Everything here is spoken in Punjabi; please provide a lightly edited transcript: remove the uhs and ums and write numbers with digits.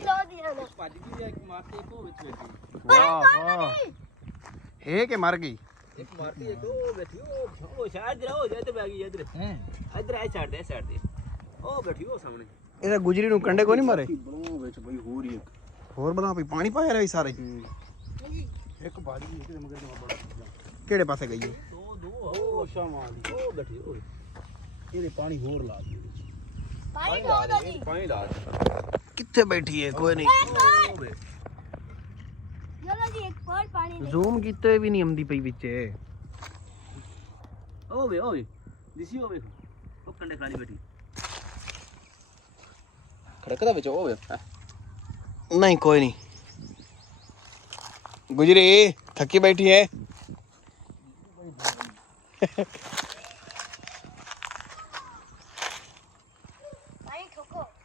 लो दिया ना ਭੱਜ ਗਈ ਇੱਕ ਮਾਰਤੀ ਇੱਕ ਉਹ ਵਿੱਚ ਬੈਠੀ ਵਾਹ ਵਾਹ ਇਹ ਕਿ ਮਰ ਗਈ ਇੱਕ ਮਾਰਤੀ ਇੱਕ ਉਹ ਬੈਠੀ ਉਹ ਸ਼ਾਇਦ ਜਰਾ ਹੋ ਜਾਏ ਤੇ ਬੈ ਗਈ ਇੱਧਰ ਇੱਧਰ ਆਈ ਸਾਈਡ ਦੇ ਉਹ ਬੈਠੀ ਉਹ ਸਾਹਮਣੇ ਇਹਦਾ ਗੁਜਰੀ ਨੂੰ ਕੰਡੇ ਕੋ ਨਹੀਂ ਮਾਰੇ ਬਣੋ ਵਿੱਚ ਬਈ ਹੋਰ ਹੀ ਇੱਕ ਹੋਰ ਬਣਾ ਵੀ ਪਾਣੀ ਪਾਇਆ ਰਹੀ ਸਾਰੇ ਇੱਕ ਬਾਜੀ ਇਹਦੇ ਮਗਰ ਨੂੰ ਬੜਾ ਕਿਹੜੇ ਪਾਸੇ ਗਈ ਹੈ ਦੋ ਉਹ ਸ਼ਾਮਾਂ ਦੀ ਉਹ ਬੈਠੀ ਉਹ ਇਹਦੇ ਪਾਣੀ ਹੋਰ ਲਾ ਦੇ पानी लो दो जी ਪਾਣੀ ਲਾ ਕਿੱਥੇ ਬੈਠੀ ਹੈ ਕੋਈ ਨਹੀਂ चलो जी एक और पानी दे ਜ਼ੂਮ ਕੀਤੇ ਵੀ ਨਹੀਂ ਆਉਂਦੀ ਪਈ ਵਿੱਚ ਓਏ ਦਿਸੀ ਹੋਵੇ ਉਹ ਕੰਡੇ ਖਾਲੀ ਬੈਠੀ ਖੜਕਦਾ ਵਿੱਚ ਹੋਵੇ ਨਹੀਂ ਕੋਈ ਨਹੀਂ ਗੁਜਰੀ ਥੱਕੀ ਬੈਠੀ ਹੈ